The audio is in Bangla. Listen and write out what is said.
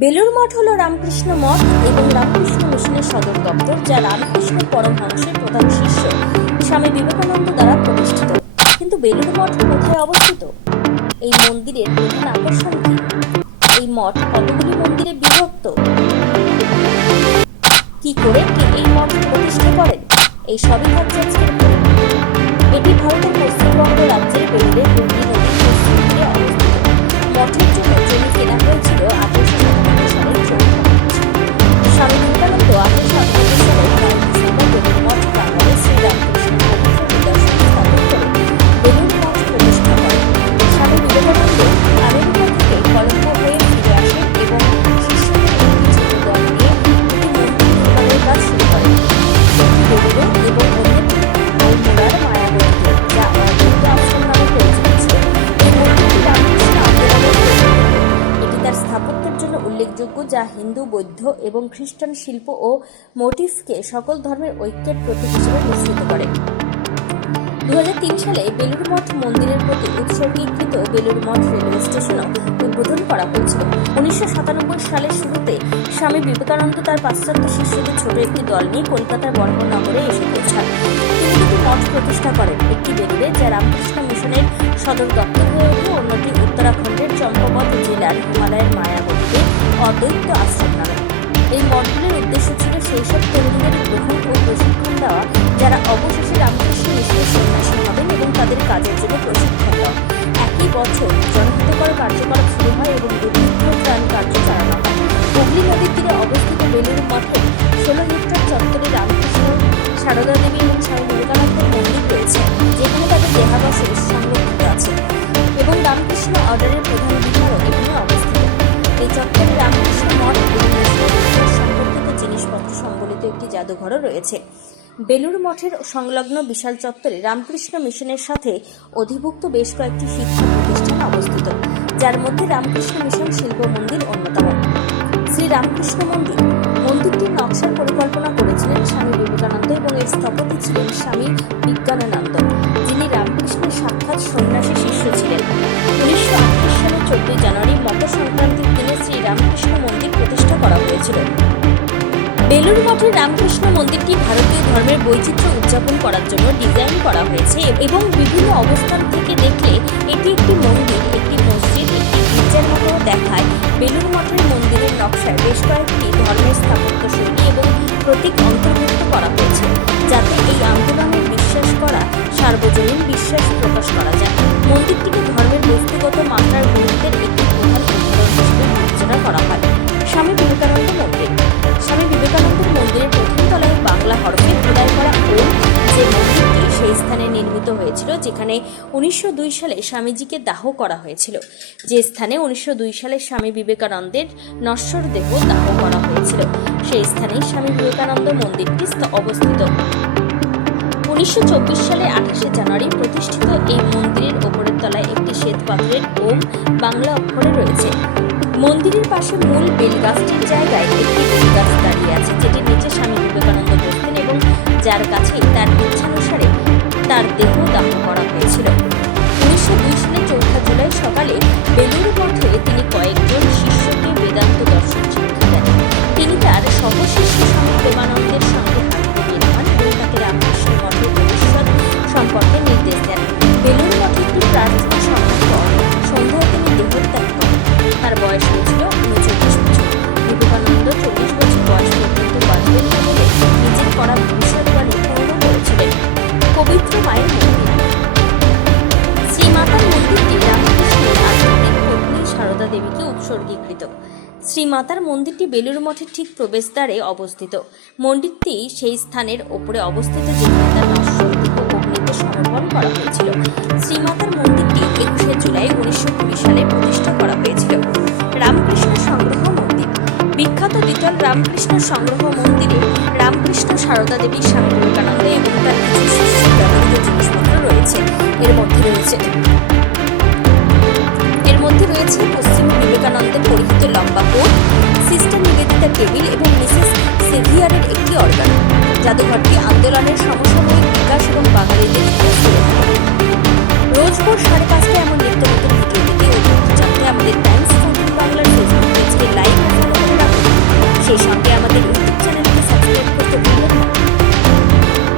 বেলুড় মঠ হল রামকৃষ্ণ মঠ এবং রামকৃষ্ণ মিশনের সদর দপ্তর, যা রামকৃষ্ণ পরমহংসের প্রধান শিষ্য স্বামী বিবেকানন্দ দ্বারা প্রতিষ্ঠিত। কিন্তু বেলুড় মঠ কোথায় অবস্থিত? এই মন্দিরের প্রধান আকর্ষণ কি? এই মঠ কতগুলি মন্দিরে বিভক্ত? কি করে এই মঠ প্রতিষ্ঠা করেন? এই সবই থাকছে আজকের পরিবেশ। এটি ভারতের পশ্চিমবঙ্গ রাজ্যের বেলুড়ে হুগলি নদীর পশ্চিম তীরে অবস্থিত। মঠের জন্য জমি কেনা হয়েছিল 1897 সালের 14 মার্চ। স্বামী বিবেকানন্দ 1898 সালের 9 ডিসেম্বর বেলুড় মঠ প্রাঙ্গণে শ্রীরামকৃষ্ণ পবিত্র বিদ্যাশ্রম স্থাপন করে বেলুড় মঠ প্রতিষ্ঠা করেন। স্বামী বিবেকানন্দ আমেরিকা থেকে কলম্বো হয়ে ফিরে আসেন এবং শিষ্যদের একটি ছোট দল নিয়ে একটি মন্দির নির্মাণের কাজ শুরু করেন। বেলুড়ে এবং অন্যটি আলমোড়ার মায়াবতীতে, যা অদ্বৈত আশ্রম নামে পরিচিত ছিল। এই মন্দিরটি রামকৃষ্ণ আন্দোলনের এটি তার স্থাপত্যের জন্য উল্লেখযোগ্য, যা হিন্দু, বৌদ্ধ এবং খ্রিস্টান শিল্প ও মোটিফকে সকল ধর্মের ঐক্যের প্রতীক হিসেবে মিশ্রিত করে। 2003 সালে বেলুড় মঠ মন্দিরের প্রতি উৎসর্গীকৃত বেলুড় মঠ রেলওয়ে স্টেশনও উদ্বোধন করা হয়েছিল। 1997 সালের শুরুতে স্বামী বিবেকানন্দ তার পাশ্চাত্য শিষ্যদের ছোট একটি দল নিয়ে কলকাতার বর্মনগরে এসে পৌঁছান। তিনি দুটি মঠ প্রতিষ্ঠা করেন, একটি বেলুড়ে, যা রামকৃষ্ণ মিশনের সদর দপ্তর হয়ে ওঠে, অন্যটি উত্তরাখণ্ডের চম্পাবত জেলার হিমালয়ের মায়াবতীতে অদ্বৈত আশ্রম নামে। এই মঠগুলির উদ্দেশ্য ছিল সেই সব তরুণদের গ্রহণ ও প্রশিক্ষণ দেওয়া যারা অবশেষে রামকৃষ্ণ মিশনের সন্ন্যাসী হবেন এবং তাদের কাজের জন্য প্রশিক্ষণ দেওয়া। একই বছর জনহিতকর কার্যকলাপ শুরু হয় এবং দুর্ভিক্ষ ত্রাণ কার্য চালানো হয়। হুগলি নদীর তীরে অবস্থিত বেলুড় মঠে 16 হেক্টর চত্বরে রামকৃষ্ণ, সারদা দেবী এবং স্বামী বিবেকানন্দের মন্দির রয়েছে, যেখানে তাদের দেহাবশেষ সংরক্ষিত আছে, এবং রামকৃষ্ণ অর্ডারের প্রধান বিহারও এখানে অবস্থিত। এই চত্বরে রামকৃষ্ণ মঠ এবং মিশনের সম্পর্কিত জিনিসপত্র সম্বলিত একটি জাদুঘরও রয়েছে। বেলুড় মঠের সংলগ্ন বিশাল চত্বরে রামকৃষ্ণ মিশনের সাথে অধিভুক্ত বেশ কয়েকটি শিক্ষা প্রতিষ্ঠান অবস্থিত, যার মধ্যে রামকৃষ্ণ মিশন শিল্প মন্দির অন্যতম। শ্রী রামকৃষ্ণ মন্দির মন্দিরটির নকশার পরিকল্পনা করেছিলেন স্বামী বিবেকানন্দ এবং এর স্থপতি ছিলেন স্বামী বিজ্ঞানানন্দ, যিনি রামকৃষ্ণের সাক্ষাৎ সন্ন্যাসী শিষ্য ছিলেন। 1938 সালের 14 জানুয়ারি মকর সংক্রান্তির দিনে শ্রী রামকৃষ্ণ মন্দির প্রতিষ্ঠা করা হয়েছিল। বেলুড় মঠের রামকৃষ্ণ মন্দিরটি ভারতীয় ধর্মের বৈচিত্র্য উদযাপন করার জন্য ডিজাইন করা হয়েছে এবং বিভিন্ন অবস্থান থেকে দেখলে এটি একটি মন্দির, একটি মসজিদ, একটি গির্জার মতো দেখায়। বেলুড় মঠের মন্দিরের নকশায় বেশ কয়েকটি ধর্মের স্থাপত্য শৈলী এবং প্রতীক অন্তর্ভুক্ত করা হয়েছে, যাতে এই আন্দোলনের বিশ্বাস করা সার্বজনীন বিশ্বাস প্রকাশ করা যায়। মন্দিরটিকে ধর্মের বস্তুগত মাত্রার গুরুত্বের একটি প্রধান উদাহরণ হিসেবে বিবেচনা করা হয়। স্বামী বিবেকানন্দ মন্দির স্বামী বিবেকানন্দের মন্দিরের প্রথম তলায় বাংলা হরফে খোদাই করা ওম, যে মন্দিরটি সেই স্থানে নির্মিত হয়েছিল যেখানে 1902 সালে স্বামীজিকে দাহ করা হয়েছিল, যে স্থানে 1902 সালে স্বামী বিবেকানন্দের নশ্বর দেহ দাহ করা হয়েছিল, সেই স্থানেই স্বামী বিবেকানন্দ মন্দিরটি অবস্থিত। 1924 সালে 28 জানুয়ারি প্রতিষ্ঠিত এই মন্দিরের ওপরের তলায় একটি শ্বেতপাথরের ওম বাংলা অক্ষরে রয়েছে। মন্দিরের পাশে মূল বেলগাছটির জায়গায় একটি বেলগাছ দাঁড়িয়ে আছে, যেটির নিচে স্বামী বিবেকানন্দ বসতেন এবং যার কাছেই তার ইচ্ছানুসারে তার দেহ দাহ করা হয়েছিল। 1902 সালে 4 জুলাই সকালে বেলুড় মঠে তিনি কয়েকজন শিষ্যকে বেদান্ত দর্শন শিক্ষা দেন। তিনি তার সহশিষ্য স্বামী প্রেমানন্দের সঙ্গে হাত মিলিয়ে নেন এবং তাকে রামকৃষ্ণ মঠের ভবিষ্যৎ সম্পর্কে নির্দেশ দেন। বেলুড় মঠে একটি প্রার্থনা সভার পর সন্ধ্যায় তিনি দেহত্যাগ করেন। তার বয়স হয়েছিল 39 বছর। বিবেকানন্দ 40 বছর বয়স পর্যন্ত বাঁচবেন না বলে নিজের করা ভবিষ্যৎবাণী পূর্ণ করেছিলেন। পবিত্র মায়ের মন্দির শ্রীমাতার মন্দিরটি রামকৃষ্ণের আধ্যাত্মিক পত্নী সারদা দেবীকে উৎসর্গীকৃত। শ্রীমাতার মন্দিরটি বেলুড় মঠের ঠিক প্রবেশদ্বারে অবস্থিত। মন্দিরটি সেই স্থানের ওপরে অবস্থিত যেখানে তার নশ্বর দেহ অগ্নিতে সমর্পণ করা হয়েছিল। শ্রীমাতার মন্দিরটি 21 জুলাই 1920 সালে প্রতিষ্ঠা করা হয়েছিল। রামকৃষ্ণ সংগ্রহ মন্দির বিখ্যাত দ্বিতল রামকৃষ্ণ সংগ্রহ মন্দিরে রামকৃষ্ণ, সারদা দেবী, স্বামী বিবেকানন্দ এবং তার কিছু শিষ্যের ব্যবহৃত জিনিসপত্র রয়েছে। এর মধ্যে রয়েছে পশ্চিম বিবেকানন্দের পরিহিত লম্বা কোট, সিস্টার নিবেদিতা টেবিল এবং মিসেস সেভিয়ারের একটি অর্গান। জাদুঘরটি আন্দোলনের সমসাময়িক বিকাশ এবং বাঙালিদের ইতিহাস তুলে ধরে। রোজ ভোর 5:30টায় এমন নিত্য নতুন ভিডিও পেতে ও জানতে আমাদের টাইমস 14 বাংলার ফেসবুক পেজকে লাইক